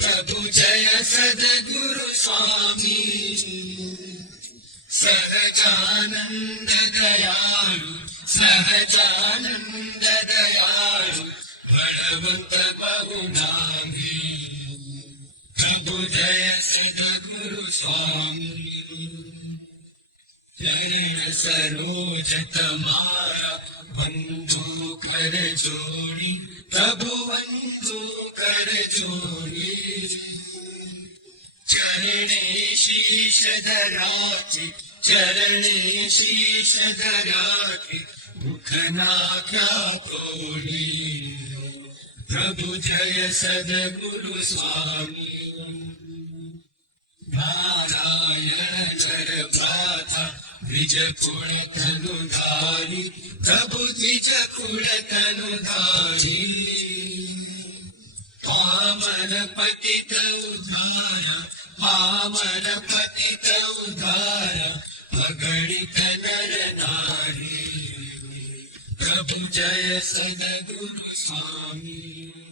प्रभु जय सद्गुरु स्वामी सहजानंद दयालु सहजानंद दयालु बलवंत बहुनामी प्रभु जय सद्गुरु स्वामी चरण सरोज तमारा बंधु कर जोड़ी प्रभु बंधु कर जोड़ी चरणे शीश धराके चरणे शीश धराके मुखना क्या तोड़ी प्रभु जय सद्गुरु स्वामी नारायण भ्राता द्विज कुल तनुधारी प्रभु द्विज कुल तनुधारी पावन पतित उद्धारा पावन पतित उद्धारा अगणित नर नारी प्रभु जय सद्गुरु स्वामी।